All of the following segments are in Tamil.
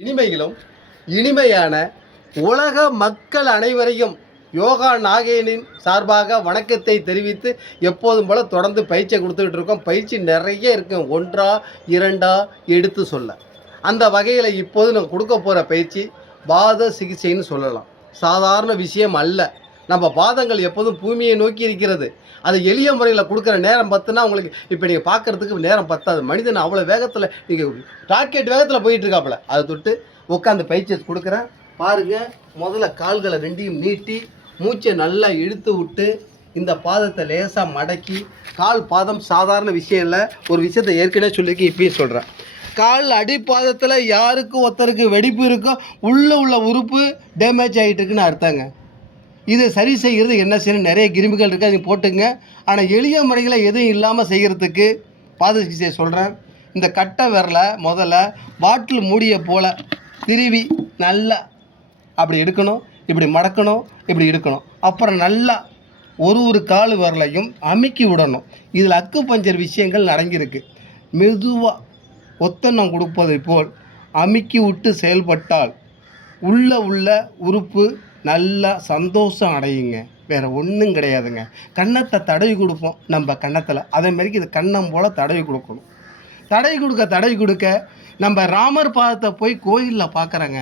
இனிமைகளும் இனிமையான உலக மக்கள் அனைவரையும் யோகா நாகேனின் சார்பாக வணக்கத்தை தெரிவித்து எப்போதும் போல தொடர்ந்து பயிற்சியை கொடுத்துக்கிட்டு இருக்கோம். பயிற்சி நிறைய இருக்கும், ஒன்றா இரண்டா எடுத்து சொல்ல. அந்த வகையில் இப்போது நம்ம கொடுக்க போகிற பயிற்சி பாத சிகிச்சைன்னு சொல்லலாம். சாதாரண விஷயம் அல்ல. நம்ம பாதங்கள் எப்போதும் பூமியை நோக்கி இருக்கிறது. அது எளிய முறையில் கொடுக்குற நேரம் பத்துனா உங்களுக்கு இப்போ நீங்கள் பார்க்குறதுக்கு நேரம் பத்தாது. மனிதன் அவ்வளோ வேகத்தில் நீங்கள் ராக்கெட் வேகத்தில் போயிட்டு இருக்காப்புல. அதை தொட்டு உட்காந்து பயிற்சி கொடுக்குறேன் பாருங்கள். முதல்ல கால்களை ரெண்டையும் நீட்டி மூச்சை நல்லா இழுத்து விட்டு இந்த பாதத்தை லேசாக மடக்கி, கால் பாதம் சாதாரண விஷயம் இல்லை. ஒரு விஷயத்தை ஏற்கனவே சொல்லியிருக்கேன், இப்பயும் சொல்கிறேன். கால் அடிப்பாதத்தில் யாருக்கு ஒருத்தருக்கு வெடிப்பு இருக்கோ உள்ள உறுப்பு டேமேஜ் ஆகிட்டு இருக்குன்னு அர்த்தங்க. இதை சரி செய்கிறது என்ன செய்யணும், நிறைய கிருமிகள் இருக்குது, அதை போட்டுங்க. ஆனால் எளிய முறைகளை எதுவும் இல்லாமல் செய்கிறதுக்கு பாத சிகிச்சை சொல்கிறேன். இந்த கட்டை விரலை முதல்ல பாட்டில் மூடிய போல் திருவி நல்லா அப்படி எடுக்கணும், இப்படி மடக்கணும், இப்படி எடுக்கணும். அப்புறம் நல்லா ஒரு கால் விரலையும் அமுக்கி விடணும். இதில் அக்கு பஞ்சர் விஷயங்கள் அடங்கியிருக்கு. மெதுவாக ஒத்தனம் கொடுப்பதை போல் அமுக்கி விட்டு செயல்பட்டால் உள்ள உறுப்பு நல்லா சந்தோஷம் அடையுங்க. வேறு ஒன்றும் கிடையாதுங்க. கன்னத்தை தடவி கொடுப்போம் நம்ம கன்னத்தில், அதேமாதிரிக்கு இது கன்னம் போல் தடவி கொடுக்கணும். தடவி கொடுக்க நம்ம ராமர் பாதத்தை போய் கோயிலில் பார்க்குறேங்க.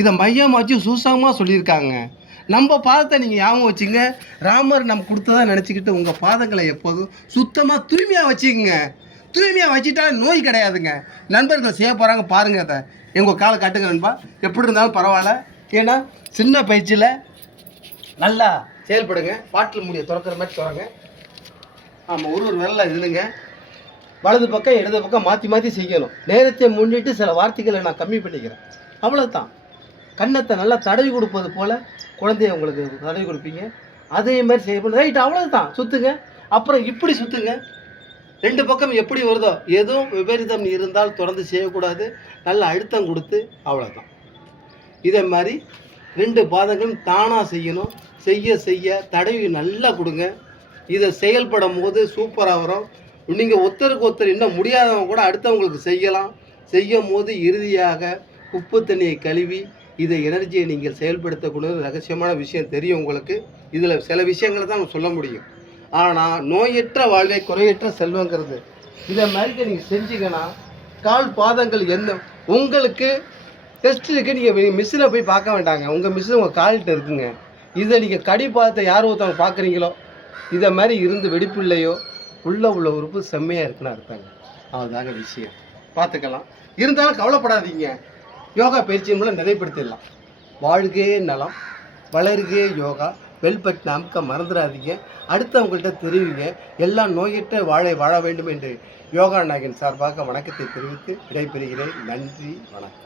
இதை மையமாக வச்சு சூசகமாக சொல்லியிருக்காங்க. நம்ம பாதத்தை நீங்கள் ஞாபகம் வச்சுங்க. ராமர் நம்ம கொடுத்ததா நினச்சிக்கிட்டு உங்கள் பாதங்களை எப்போதும் சுத்தமாக தூய்மையாக வச்சுக்கோங்க. தூய்மையாக வச்சுட்டா நோய் கிடையாதுங்க. நண்பர்கள் செய்ய போகிறாங்க பாருங்கள். அதை எங்கள் காலை காட்டுங்க நண்பா. எப்படி இருந்தாலும் பரவாயில்ல, ஏன்னா சின்ன பயிற்சியில் நல்லா செயல்படுங்க. பாட்டில் மூடியை திறக்கிற மாதிரி திறங்க. ஆமாம், ஒரு விரலை இதுலுங்க. வலது பக்கம் இடது பக்கம் மாற்றி செய்யணும். நேரத்தை முன்னிட்டு சில வார்த்தைகளை நான் கம்மி பண்ணிக்கிறேன், அவ்வளோதான். கன்னத்தை நல்லா தடவி கொடுப்பது போல் குழந்தைய உங்களுக்கு தடவி கொடுப்பீங்க. அதே மாதிரி செய்யணும். ரைட், அவ்வளோதான். சுற்றுங்க. அப்புறம் இப்படி சுற்றுங்க. ரெண்டு பக்கம் எப்படி வருதோ, எதுவும் விபரீதம் இருந்தால் தொடர்ந்து செய்யக்கூடாது. நல்ல அழுத்தம் கொடுத்து அவ்வளோதான். இதே மாதிரி ரெண்டு பாதங்களும் தானாக செய்யணும். செய்ய தடவி நல்லா கொடுங்க. இதை செயல்படும் போது சூப்பராக வரும். நீங்கள் ஒருத்தருக்கு ஒருத்தர் இன்னும் முடியாதவங்க கூட அடுத்தவங்களுக்கு செய்யலாம். செய்யும் போது இறுதியாக உப்பு தண்ணியை கழுவி இதை எனர்ஜியை நீங்கள் செயல்படுத்தக்கூடிய ரகசியமான விஷயம் தெரியும் உங்களுக்கு. இதில் சில விஷயங்களை தான் சொல்ல முடியும். ஆனால் நோயற்ற வாழ்வை குறையற்ற செல்வங்கிறது. இதை மாதிரி நீங்கள் செஞ்சீங்கன்னா கால் பாதங்கள் என்ன உங்களுக்கு டெஸ்ட் இருக்குது. நீங்கள் மிஷினை போய் பார்க்க வேண்டாங்க. உங்கள் மிஷின் உங்கள் கால்கிட்ட இருக்குங்க. இதை நீங்கள் கடி பாதத்தை யார் ஒருத்தவங்க பார்க்குறீங்களோ, இதை மாதிரி இருந்து வெடிப்பு இல்லையோ உள்ள உறுப்பு செம்மையாக இருக்குன்னு அர்த்தங்க. அதுதாங்க விஷயம். பார்த்துக்கலாம். இருந்தாலும் கவலைப்படாதீங்க. யோகா பயிற்சியின் மூலம் நிறைவுபடுத்திடலாம். வாழ்கே நலம், வளர்கே யோகா. பெல் பட்டன் அமுக்க மறந்துடாதீங்க. அடுத்தவங்கள்ட்ட தெரிவிங்க. எல்லாம் நோயற்ற வாழ வேண்டும் என்று யோகா நாயகன் சார்பாக வணக்கத்தை தெரிவித்து விடைபெறுகிறேன். நன்றி, வணக்கம்.